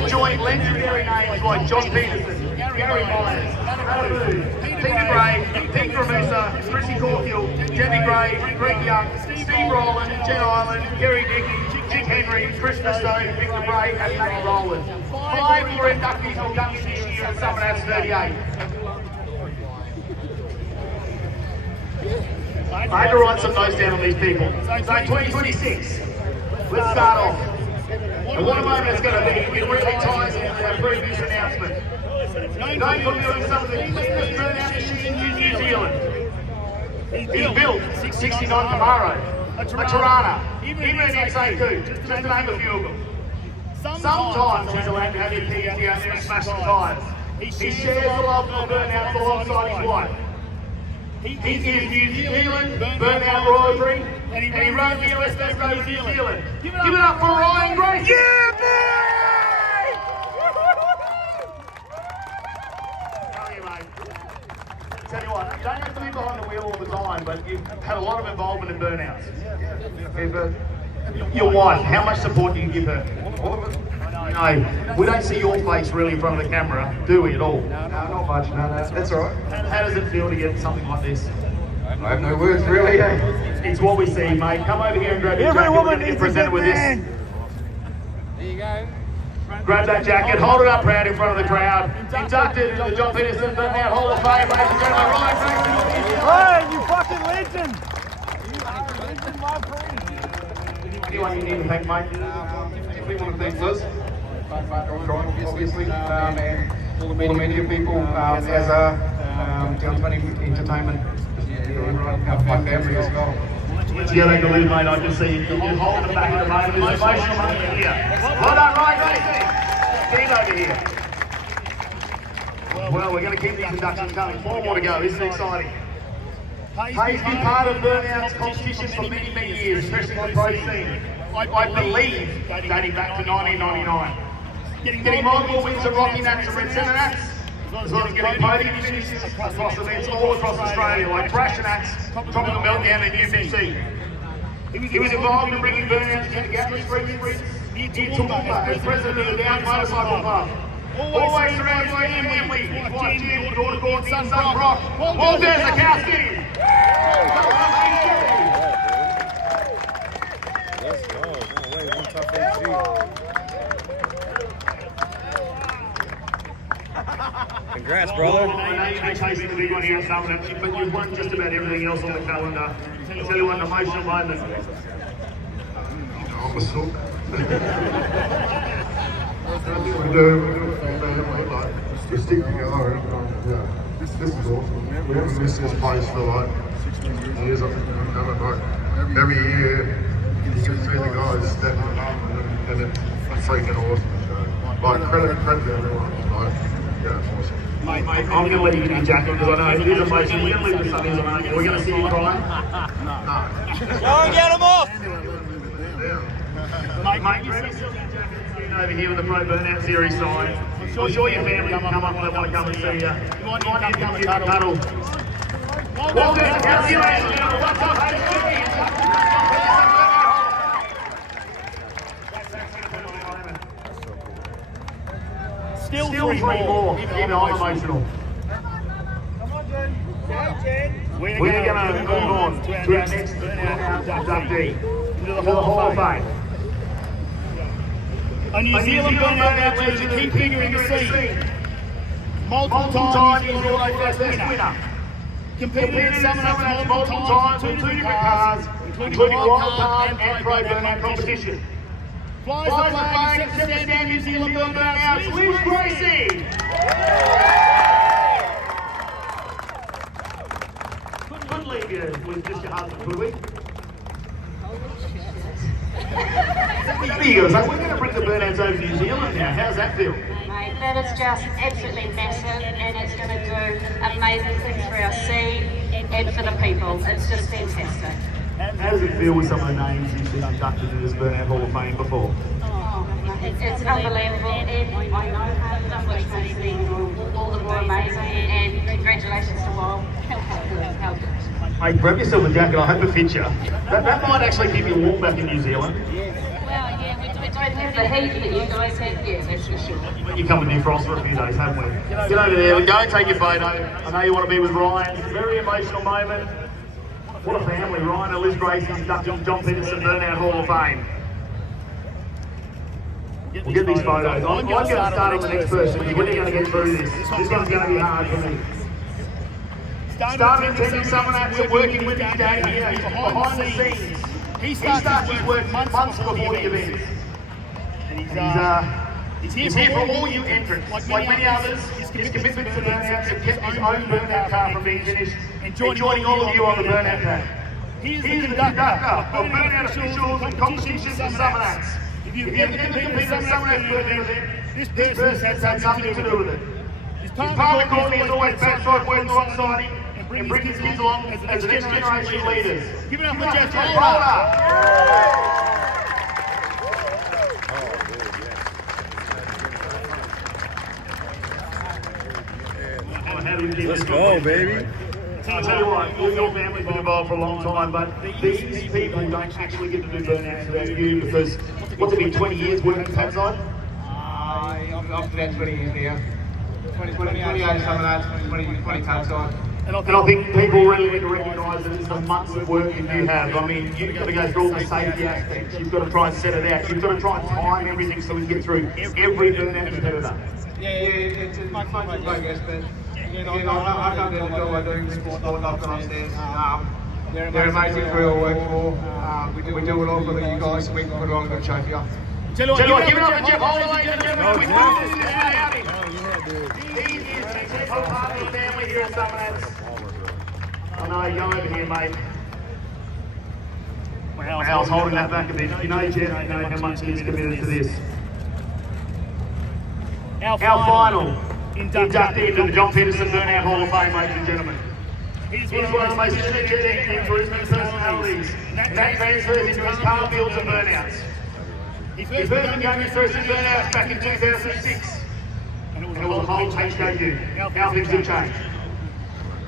the joint legendary names like John Peterson, Gary Myers, Adam Peter Gray, Pete Ramusa, Chrissy Caulfield, Debbie Gray, Greg Young, Steve Rowland, Jen Island, Gary Dickey, Jim Henry, Krishna Stone, Victor Bray, and Nate Rowland. 5 more inductees will come in this year at SUMMERNATS 38. I had to write some notes down on these people. So 2026, let's start off. And what a moment it's going to be. It really ties into our previous announcement. Known for building some of the cleanest burnout machines in New Zealand. He built 69 Camaro, a Tirana, even an XA2, just to name a few of them. Sometimes he's allowed to have his PhD out there and smash some tires. He shares the love for burnouts alongside his wife. He is New Zealand burnout royalty, and he runs the LSS Road New Zealand. Give it up for Ryan Grace. Yeah, boy! Tell you, mate. Tell you what, don't have to be behind the wheel all the time, but you've had a lot of involvement in burnouts. Okay, but your wife, how much support do you give her? All of it. No, we don't see your face really in front of the camera, do we at all? No, not much, no, that's all right. How does it feel to get something like this? I have no words, really, eh? It's what we see, mate. Come over here and grab your jacket. We're going to get presented with this. There you go. Grab that jacket, hold it up proud in front of the crowd. Inducted into the John Peterson Burnout Hall of Fame, ladies and gentlemen. Hey, you fucking legend! You are a legend, my friend. Anyone you need to thank, mate? We want to thank Liz, obviously, and all the media people, as Down 20 Entertainment, my family as well. Yeah, they can leave, mate. I can see you holding the back of the moment. There's emotional moment here. Well done, Ryan Gracie. Steve over here. Well, we're going to keep these inductions coming. 4 more to go. This is exciting. Hayes been part of Burnout's competitions for many, many years, especially the pro scene. I believe dating back to 1999. Getting multiple wins at Rocky Nats and Red Centre Nats, as well as getting podium finishes across events all across Australia, like Thrasher Nats, Top of the Meltdown and UBC. He was involved in bringing burnouts to the Gatlin Street near Toowoomba as president of the Down Motorcycle Club. Always surrounded by family, his wife Jen, daughter Courtney, son Brock. Well, there's the Kowski. Let's go. No way, one tough AG. Congrats, brother. I know you've been chasing the big one here at SUMMERNATS, but you've won just about everything else on the calendar. Tell you what, an emotional moment. I'm a sook. We do like, we stick together and this is awesome. We haven't missed this place for like years. I think we've done it like every year. You can see the guys stepping up and it's freaking awesome. So, like credit to everyone. Like, yeah, it's awesome. Mate, I'm going to let you get your jacket because I know it is emotional. We're going to leave the sunnies on. We're going to see you crying. No. Go and get him off! Mate, you're over here with the Pro Burnout Series sign. I'm sure your family can come up and they want to come and see you. You might need to come and cuddle. Well, there's a calculation. What's up, hey, Still 3 more. Even I'm emotional. We're going to move on to our next inductee into the Hall of Fame. A New Zealand burnout legend, key figure in the scene. Multiple time New Zealand Auto Fest winner. Competed in SUMMERNATS multiple times with 2 different cars, including wildcard and pro burnout competition. Flies the flag and sets the stand New Zealand burnouts, Liz Gracie! Couldn't leave you with just your husband, could we? We're going to bring the burnouts over to New Zealand now. How does that feel? Mate, that is just absolutely massive, and it's going to do amazing things for our scene and for the people. It's just fantastic. How does it feel with some of the names you've been inducted into this Burnout Hall of Fame before? Oh, it's unbelievable, and I know how stuff which makes it all the more amazing, and congratulations to Bob. How good. Hey, grab yourself a jacket, I hope it fits you. That might actually keep you warm back in New Zealand. Well, yeah, we're doing have the heat that you guys have, yeah, that's for sure. You come with New Frost for a few days, haven't we? Get over there, go and take your photo. I know you want to be with Ryan. It's a very emotional moment. What a family, Ryan and Liz Grace inducted into John Peterson Burnout Hall of Fame. We'll get these photos. I'm going to start on the next person because we're going to get through this. This one's going to be hard for me. Started attending SUMMERNATS and working with his dad here. He's behind the scenes. He starts his work months before the event. And he's here for all you entrants. Like many others, his commitment to Burnouts has kept his own Burnout car from being finished and joining all of you on the Burnout track. He is the conductor of Burnout officials and competitions in SUMMERNATS. If you've ever competed in a SUMMERNATS Burnout event, this person has had something to do with it. His partner Courtney is always backside working alongside him and bringing his kids along as the next generation leaders. Give it up for Jeff Holder. Let's go, baby. I'll tell you what, your family's been involved for a long time, but these people don't actually get to do Burnouts without you because what's it been, 20 years working at Padside? After that 20 years now. 28 SUMMERNATS, 20 Padside. And I think people really need to recognise that it's the months of work that you have. I mean, you've got to go through all the safety aspects, you've got to try and set it out, you've got to try and time everything so we can get through every Burnout competitor. Yeah, it's much progress, but again, I can't do the job I do with sport up and upstairs. They're amazing crew I work for. We do it all for you guys so we can put it on a good show for you. Tell you what, give it up for Jeff Holder, ladies and gentlemen. We moved this day outing. He is an integral part of the family here at SUMMERNATS. I know, go over here, mate. I was holding that back a bit. You know, Jeff, you know how much he's committed to this. Our final inductee into the John Peterson Burnout Hall of Fame, ladies and gentlemen. He's one of the most energetic and charismatic personalities, and that transfers into his car builds and burnouts. He first began his first burnouts back in 2006, and it was a whole change debut. Now things have changed.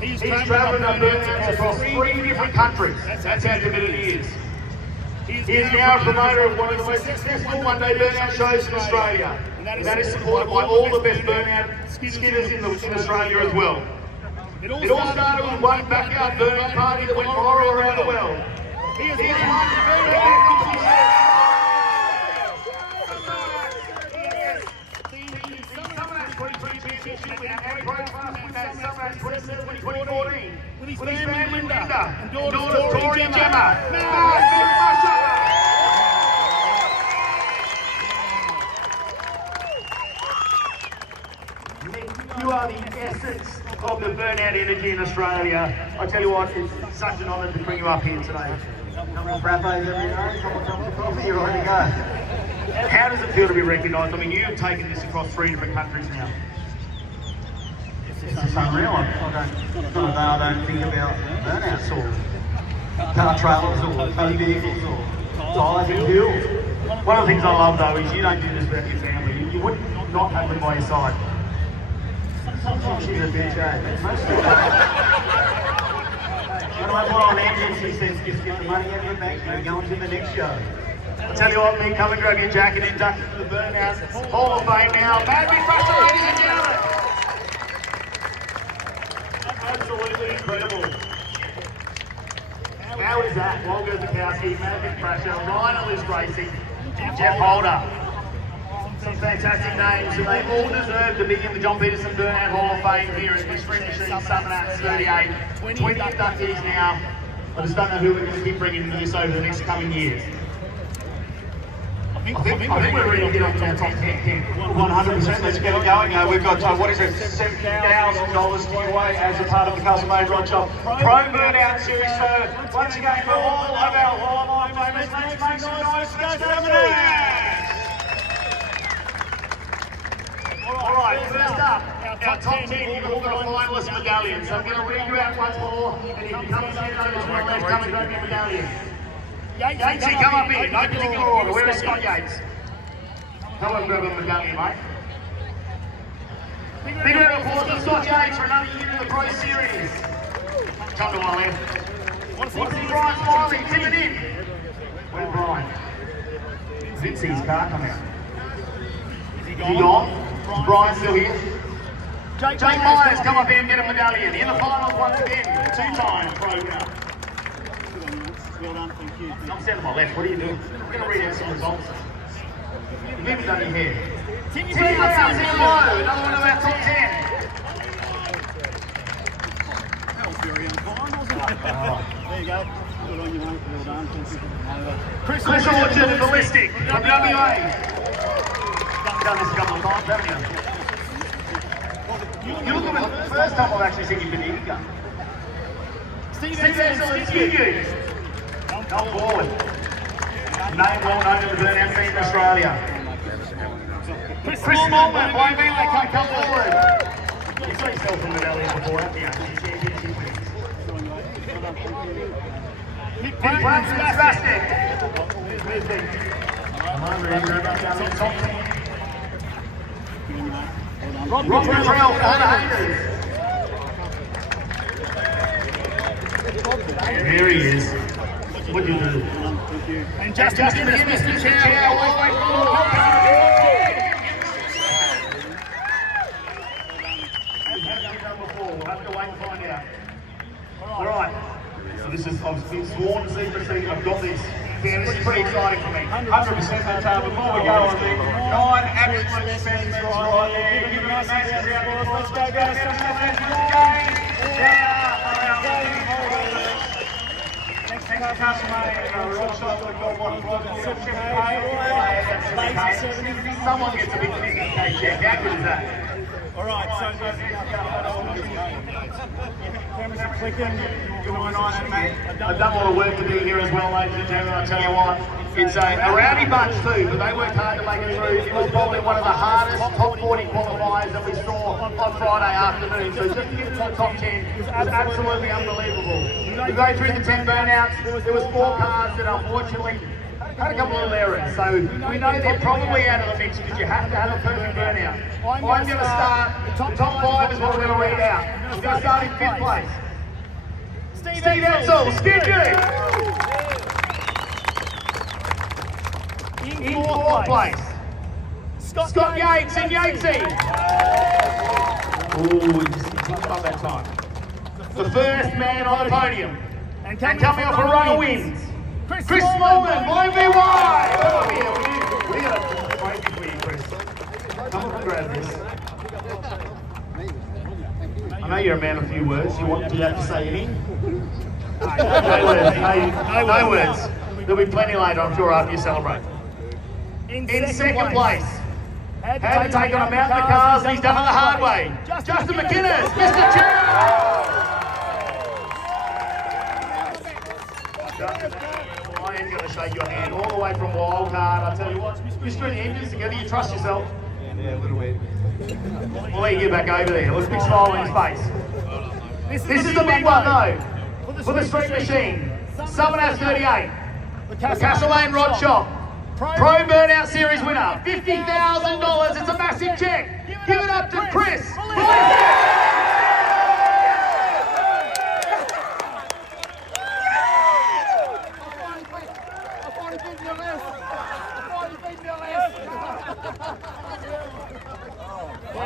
He's travelled on burnouts across 3 different countries. That's how committed he is. He is now a promoter of one of the most successful one-day burnout shows in Australia. And that is supported by all the best burnout skidders in Australia as well. It all started with one backyard burnout party that went viral around the world. He has won burnout competitions. SUMMERNATS 23 championship and pro class with that SUMMERNATS 27 and 2014 with his family Linda and daughters Tori and Gemma. You are the essence of the burnout energy in Australia. I tell you what, it's such an honour to bring you up here today. Couple of frappes every day, couple of cups of coffee, you're ready to go. How does it feel to be recognised? I mean, you have taken this across 3 different countries now. It's unreal. I don't think about burnouts or car trailers or tow vehicles or diving hills. One of the things I love though is you don't do this without your family. You wouldn't not have them by your side. Sometimes she's a bitch, eh? Most of the time. When I put on engine, she says, just get the money out of your bank, we're going to the next show. I tell you what, Mick, come and grab your jacket, inducted to the Burnout Hall of Fame now. Madly Frusher, ladies and gentlemen. Absolutely incredible. How is that? Walter Zukowski, Madly Frusher, Ryan and Liz Gracie, and Jeff Holder. Some fantastic names, and they all deserve to be in the John Peterson Burnout Hall of Fame here at this Friend Machine SUMMERNATS 38. 20 inductees now. I just don't know who we're going to keep bringing into this over the next coming years. I think we're ready to get on to the top 10. 100%, let's get it going. We've got, what is it, $7,000 to give away as a part of the Custom-Made Rod Shop Pro Burnout Series. So, once again, for all of our Hall of Fame members, let's make some noise for the SUMMERNATS! Alright, first up, our top 10, you've all got a finalist medallion. So I'm going to read you out once more, and if you come and stand over to my left, come and grab your medallion. Yatesy, come up here, no particular order. Where is Scott Yates? Come and grab a medallion, mate. Big round of applause for Scott Yates for another year in the Pro Series. Come to my left. What's Brian Smiley? Tip it in. Where's Brian? didn't see his car come out. Is he gone? Is Brian still here? Jake Myers, come up here and get a medallion. In the finals once again, two-time pro winner. Well done, thank you. I'm standing on my left, what are you doing? We're going to read out some results. You've even done your hair. Timmy Brown, another one of our top 10. That was very unkind, wasn't it? There you go. Good on you, mate. Well done. Thank you. Chris Orchard, Ballistic from WA. Done this a couple of times, haven't you? You look at the first time I've actually seen you with the gun. Steve Edsel, it's you. Come forward. Name well known in the burnout scene in Australia. Chris Smallman, why me? They can't come forward. You saw yourself in the medallion before, haven't you? Nick Francis, fantastic. Come on, Randy, we're about down to the top 10. Rob Trail for the Haters. There he is. What do you do? And Justin McGinnis, Mr. Chow, always wait for more. We'll have to wait and find out. All right. So this is, I've been sworn to secrecy. I've got this. Yeah, this is pretty exciting for me. 100% that before we go on the 9 absolute specimens right there. Give it a massive round of applause. Let's go, guys. Someone gets a big okay check. How good is that? All right, so cameras are clicking. I've done a lot of work to do here as well, ladies and gentlemen. I tell you what, it's a rowdy bunch too, but they worked hard to make it through. It was probably one of the hardest top 40 qualifiers that we saw on Friday afternoon. So just to get to the top 10 was absolutely unbelievable. We go through the 10 burnouts. There was 4 cars that unfortunately had a couple of errors. So we know they're probably out of the mix because you have to have a perfect burnout. I'm going to start, the top 5 is what we're going to read out. We're going to start in 5th place. Steve Edsel, Skidgoo! In 4th place. Scott Yates in Yatesy. Ooh, he just clumped up that time. The first man on the podium. And coming off a run of wins. Chris Smallman, Blind VY! Come on here, we got a break for you, Chris. Come on and grab this. I know you're a man of few words. Do you have to say any? No words. There'll be plenty later, I'm sure, after you celebrate. In 2nd place. Had to take on a mountain of cars, and he's done it the hard way. Justin McGinnis, Mr. Chow! I am going to shake your hand all the way from Wildcard. I tell you what, you screw the engines together, you trust yourself. Yeah, a little bit. We'll let you get back over there. Look, big smile on his face. This is the big one though. For the Street Machine. SUMMERNATS 38. The Castle Lane Rod Shop. Pro Burnout Series winner. $50,000. It's a massive check. Give it up to Chris.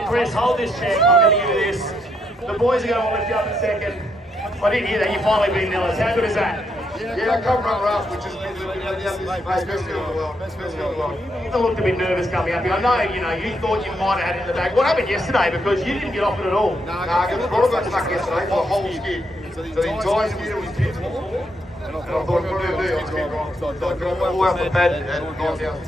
Chris, hold this check. I'm going to give you this. The boys are going to lift you up in a second. I didn't hear that. You finally beat Nillis. How good is that? Yeah, I come runner-up, which is best field in the world. Best field in the world. You looked a bit nervous coming up here. I know, you thought you might have had it in the bag. What happened yesterday? Because you didn't get off it at all. Nah, the bottle got stuck yesterday for the whole skid. So the entire skid was too small. And I thought, what do I do? I got all out the pad and gone down.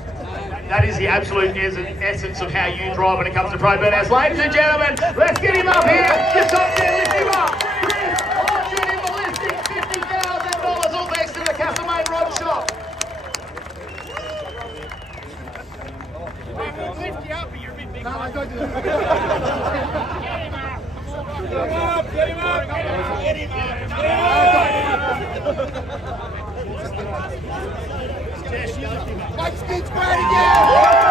That is the absolute essence of how you drive when it comes to pro burnouts. Ladies and gentlemen, let's get him up here. The top 10, lift him up. Chris Orchard in Ballistic, $50,000, all thanks to the Castle Lane Rod Shop. We'll lift you up, but you're a bit big. No, I don't do that. Get him up! Let's get squared again!